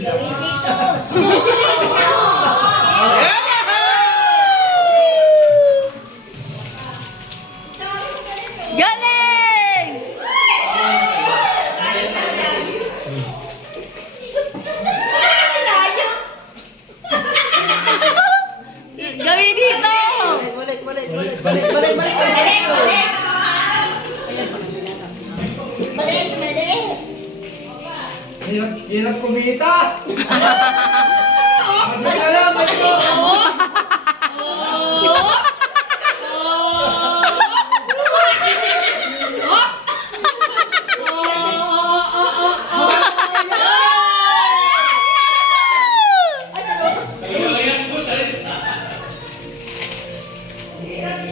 Galing! Gawin dito! Hirap kumita! Madyo lang, madyo!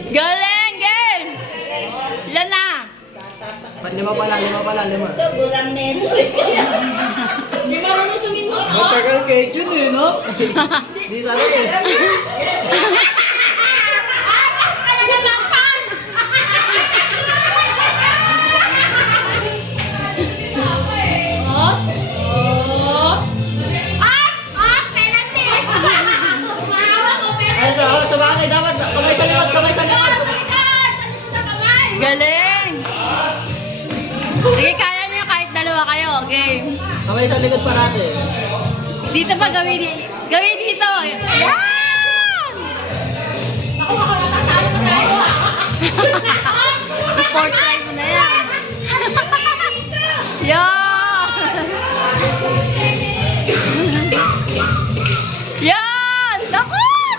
Galing! Game! Ilan na? Lima pala. Gulang nito. Hindi marunong sumingot. Matagal kay Jun eh, no? Di sana eh. Atas ka na naman, Pan! Penalty! Ay, sa bagay, dapat kamay sa likod. Galing! Sige, kaya niyo kahit dalawa kayo. Game. Kamay sa likod parate. Dito pa gawin dito. Yan! Fourth try mo na yan. Yan! Yan! Lakot!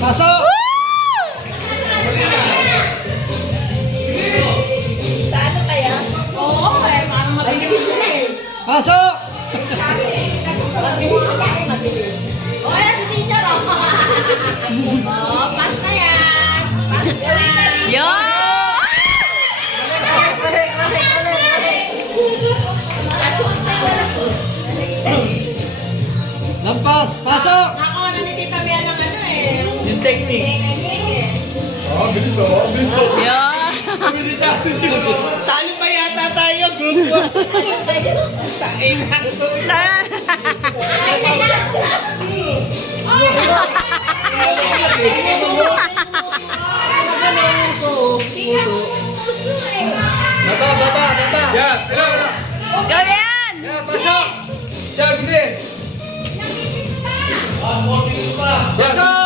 Pasok! Paano kaya? Oo, parang mabilis na eh. Pasok! Mabilis siya eh, mabilis. O, ayan si teacher, o. O, pass na yan. Pass na yan. Yan! Lampas! Pasok! Nakuha na ni Tita Mia ng ano eh. Yung technique. Oh, bilis oh. Yan! Talo pa yata tayo, group 1. Tain na. Baba! Yan! Gawin yan! Yan! Pasok! Yan, bilis! Pasok!